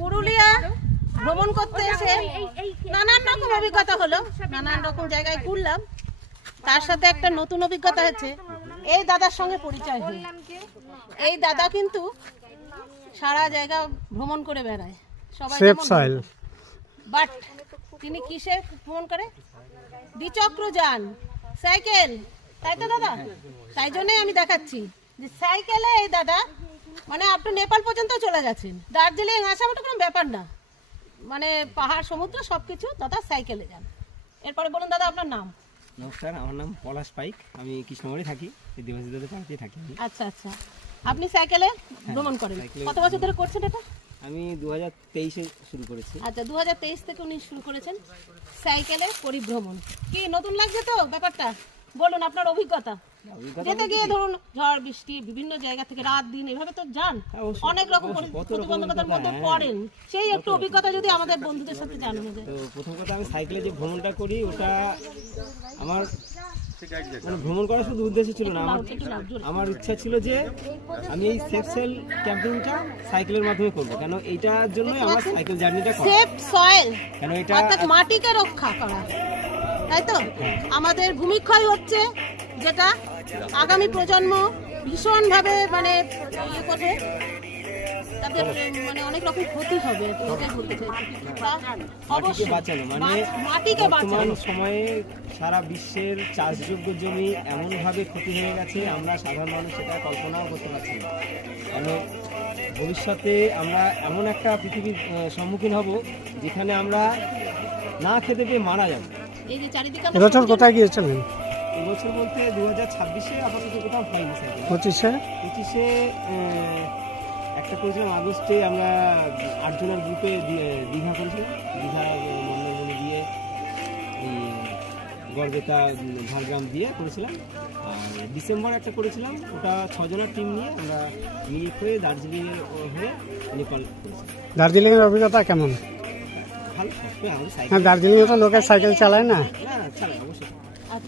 পুরুলিয়া ভ্রমণ করতে এসে নানান রকম অভিজ্ঞতা হলো, নানান রকম জায়গায় ঘুরলাম। তার সাথে একটা নতুন অভিজ্ঞতা হচ্ছে, এই দাদার সঙ্গে পরিচয় হলো। এই দাদা কিন্তু সারা জায়গা ভ্রমণ করে বেড়ায়, সবাই বাট তিনি কিসে ভ্রমণ করে? দ্বিচক্রযান, সাইকেল, তাই তো দাদা? তাই জন্যই আমি দেখাচ্ছি যে সাইকেলে এই দাদা মানে আপনি নেপাল পর্যন্ত চলে গেছেন। দার্জিলিং আসাম তো কোনো ব্যাপার না, মানে পাহাড় সমুদ্র সবকিছু দাদা সাইকেলে যান। এরপরে বলুন দাদা আপনার নাম। নমস্কার, আমার নাম পলাশ পাইক, আমি কৃষ্ণগড়ে থাকি, দেবাশিসদের বাড়িতে থাকি। আচ্ছা আচ্ছা, আপনি সাইকেলে ভ্রমণ করেন, কত বছর ধরে করছেন এটা? আমি 2023-এ শুরু করেছি। আচ্ছা, 2023 থেকে উনি শুরু করেছেন সাইকেলে পরিভ্রমণ। কি নতুন লাগছে তো ব্যাপারটা? বলুন আপনার অভিজ্ঞতা। যেতে গিয়ে ধরুন ঝড় বৃষ্টি বিভিন্ন জায়গা থেকে রাত দিন এভাবে তো যান, অনেক রকম প্রতিবন্ধকতার মধ্যে পড়েন, সেই একটু অভিজ্ঞতা যদি আমাদের বন্ধুদের সাথে জানানো যায়। তো প্রথম কথা, আমি সাইকেলে যে ভ্রমণটা করি ওটা আমার মানে ভ্রমণ করার শুধু উদ্দেশ্য ছিল না, আমার ইচ্ছা ছিল যে আমি এই সেফ সেল ক্যাম্পিংটা সাইকেলের মাধ্যমে করব। কেন এইটার জন্যই আমার সাইকেল জার্নিটা করা। সেফ সয়েল, কেন এটা অর্থাৎ মাটিকে রক্ষা করা, তাই তো? আমাদের ভূমিক্ষয় হচ্ছে, যেটা আগামী প্রজন্ম ভীষণভাবে মানে ইয়ে করবে, তাদের মানে অনেক রকম ক্ষতি হবে। মাটিকে বাঁচানো মানে মাটিকে বর্তমান সময়ে সারা বিশ্বের চাষযোগ্য জমি এমনভাবে ক্ষতি হয়ে গেছে, আমরা সাধারণ মানুষ সেটা কল্পনাও করতে পারছি না। কেন ভবিষ্যতে আমরা এমন একটা পৃথিবীর সম্মুখীন হব যেখানে আমরা না খেতে পেয়ে মারা যাব। এই যে চারিদিকে এবছর কোথায় গিয়েছিলেন? এবছর বলতে 2026-এ আপাতত কোথাও হয়নি। 25-এ একটা করেছিলাম আগস্টে, আমরা 8 জনের গ্রুপে দীঘা করেছিলাম। দীঘা মন্দারমণি দিয়ে এই গড়বেতা ঝাড়গ্রাম দিয়ে করেছিলাম। আর ডিসেম্বর একটা করেছিলাম, ওটা 6 জনের টিম নিয়ে আমরা মিরিক হয়ে দার্জিলিং হয়ে নেপাল করেছিলাম। দার্জিলিংয়ের অভিজ্ঞতা কেমন? ভালো, হ্যাঁ, দার্জিলিংয়ে তো লোকে সাইকেল চালায় না। না চালায় অবশ্যই।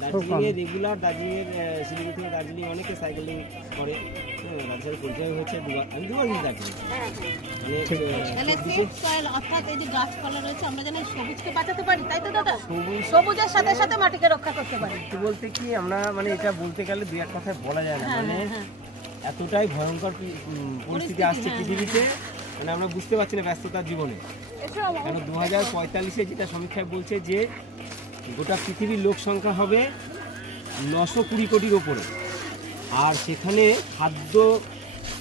দার্জিলিংয়ে রেগুলার, দার্জিলিংয়ের শিলিগুড়ি থেকে দার্জিলিং অনেকে সাইকেলিং করে। তার সাথে পরিচয় হয়েছে দুবার, আমি দুবার গিয়ে দার্জিলিং। তাহলে সেফ সয়েল অর্থাৎ এই যে গাছপালা রয়েছে, আমরা যেন সবুজকে বাঁচাতে পারি, তাই তো দাদা? সবুজের সাথে সাথে মাটিকে রক্ষা করতে পারি। বলতে কি আমরা মানে এটা বলতে গেলে দুই এক কথায় বলা যায় না, মানে এতটাই ভয়ঙ্কর পরিস্থিতি আসছে পৃথিবীতে, মানে আমরা বুঝতে পারছি না ব্যস্ততার জীবনে। কেন 2045-এ যেটা সমীক্ষায় বলছে যে গোটা পৃথিবীর লোক সংখ্যা হবে 920 কোটির ওপরে, আর সেখানে খাদ্য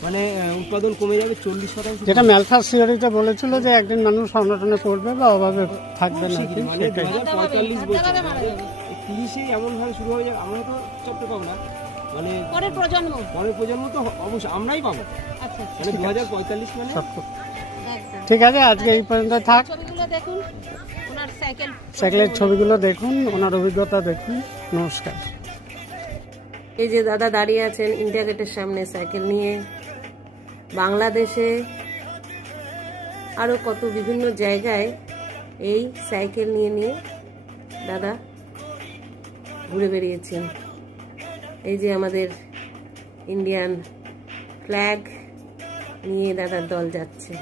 মানে উৎপাদন কমে যাবে 40%। যেটা ম্যালথাস থিওরিতে বলেছিল যে একদিন মানুষ অনটনে পড়বে বা অভাবে থাকবে না, মানে 2045 বলছে, 30-এই এমনভাবে শুরু হয়ে যাবে, আমরা তো চলতে পাবো না, মানে পরের প্রজন্ম তো অবশ্যই আমরাই পাবো। মানে 2045 মানে ঠিক আছে, আজকে এই পর্যন্ত থাক। সাইকেলের ছবিগুলো দেখুন, ওনার অভিজ্ঞতা দেখুন। নমস্কার। এই যে দাদা দাঁড়িয়ে আছেন ইন্ডিয়া গেটের সামনে সাইকেল নিয়ে। বাংলাদেশে আরও কত বিভিন্ন জায়গায় এই সাইকেল নিয়ে নিয়ে দাদা ঘুরে বেরিয়েছেন। এই যে আমাদের ইন্ডিয়ান ফ্ল্যাগ নিয়ে দাদার দল যাচ্ছে।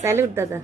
স্যালুট দাদা।